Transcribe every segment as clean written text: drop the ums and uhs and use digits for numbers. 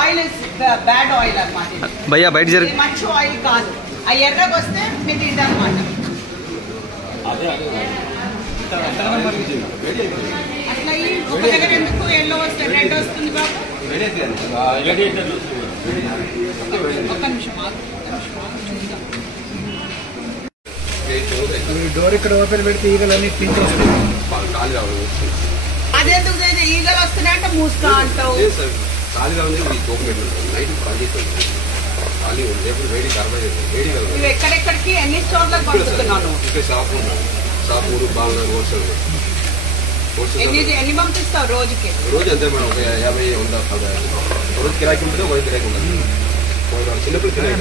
Oil is bad oil అన్నమాట. భయ్యా బయట జరుగు. మంచి ఆయిల్ కాదు. ఆ ఎర్రగా వస్తే మీరు ఇదన్నమాట. అట్లా ఒక దగ్గర ఎందుకు ఎల్లో వస్తే రెడ్ వస్తుంది బాబు. ఒక్క నిమిషం డోర్ ఇక్కడ ఓపెన్ పెడితే ఈగలన్నీ పిండి వస్తాయి. అదెందుకు ఈగలు వస్తున్నాయంటే మూస్తా అంటావు. నువ్వు ఎక్కడెక్కడికి ఎన్ని స్టోర్లకు పంపిస్తున్నాను? ఎన్ని పంపిస్తావు రోజుకి? రోజు అంతే మేడం, ఒక 50 రోజు కిరాకి ఉంటుంది, ఒక కిరాకి ఉంటుంది. చిన్నప్పుడు కిరాకి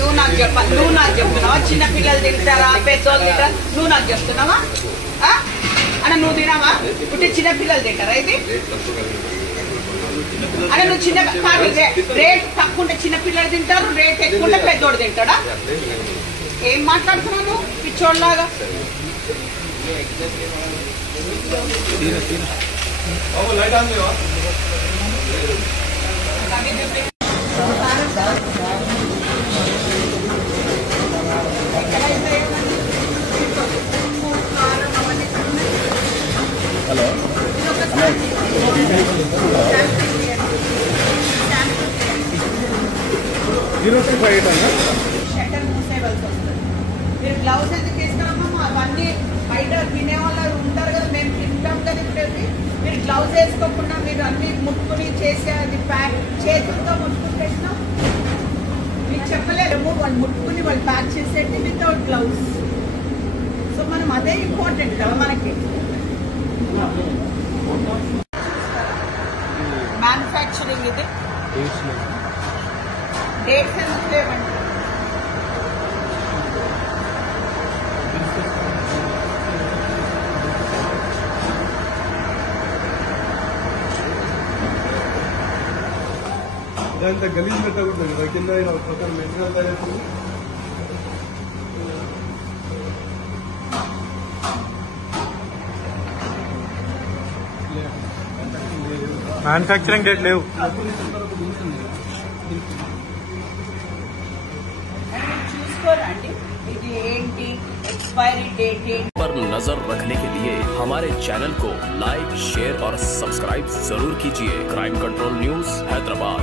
నువ్వు నాకు చెప్తున్నావా? చిన్నపిల్లలు తింటారా పెద్దోళ్ళు తింటారా? నువ్వు నాకు చెప్తున్నావా? అన్న నువ్వు తినావా? ఇప్పుడు చిన్నపిల్లలు తింటారా ఇది? అంటే నువ్వు చిన్న రేట్ తక్కువ ఉంటే చిన్నపిల్లలు తింటారు, రేట్ ఎక్కువ ఉంటే పెద్దోడు తింటాడా? ఏం మాట్లాడుతున్నావు నువ్వు పిచ్చోళ్ళలాగా? హలో 025 అన్నా షట్టర్ మూసేయవలసి వస్తుంది. మీరు గ్లౌజ్ ఎందుకు వేసుకున్నామో అవన్నీ బయట తినే వాళ్ళు ఉంటారు కదా, మేము తింటాం కదా. ఇప్పుడు మీరు గ్లౌజ్ వేసుకోకుండా మీరు అన్ని ముట్టుకుని చేసే అది ప్యాక్ చేతులతో ముట్టుకుని పెట్టినాం. మీకు చెప్పలేము వాళ్ళు ముట్టుకుని వాళ్ళు ప్యాక్ చేసేది వితౌట్ గ్లౌజ్. సో మనం అదే ఇంపార్టెంట్ కదా మనకి. మ్యానుఫ్యాక్చరింగ్ ఇది డేట్స్ ఎందుకు లేవండి? దాంతో గలీజ్ పెట్టకూడదు కదా, కింద ఒక మెటీరియల్ తయారు. మ్యానుఫ్యాక్చరింగ్ డేట్ లేవు. చూసుకోరండి ఇది ఏంటి एक्सपायरी डेट पर नजर रखने के लिए हमारे चैनल को लाइक, शेयर और सब्सक्राइब जरूर कीजिए। Crime control news Hyderabad.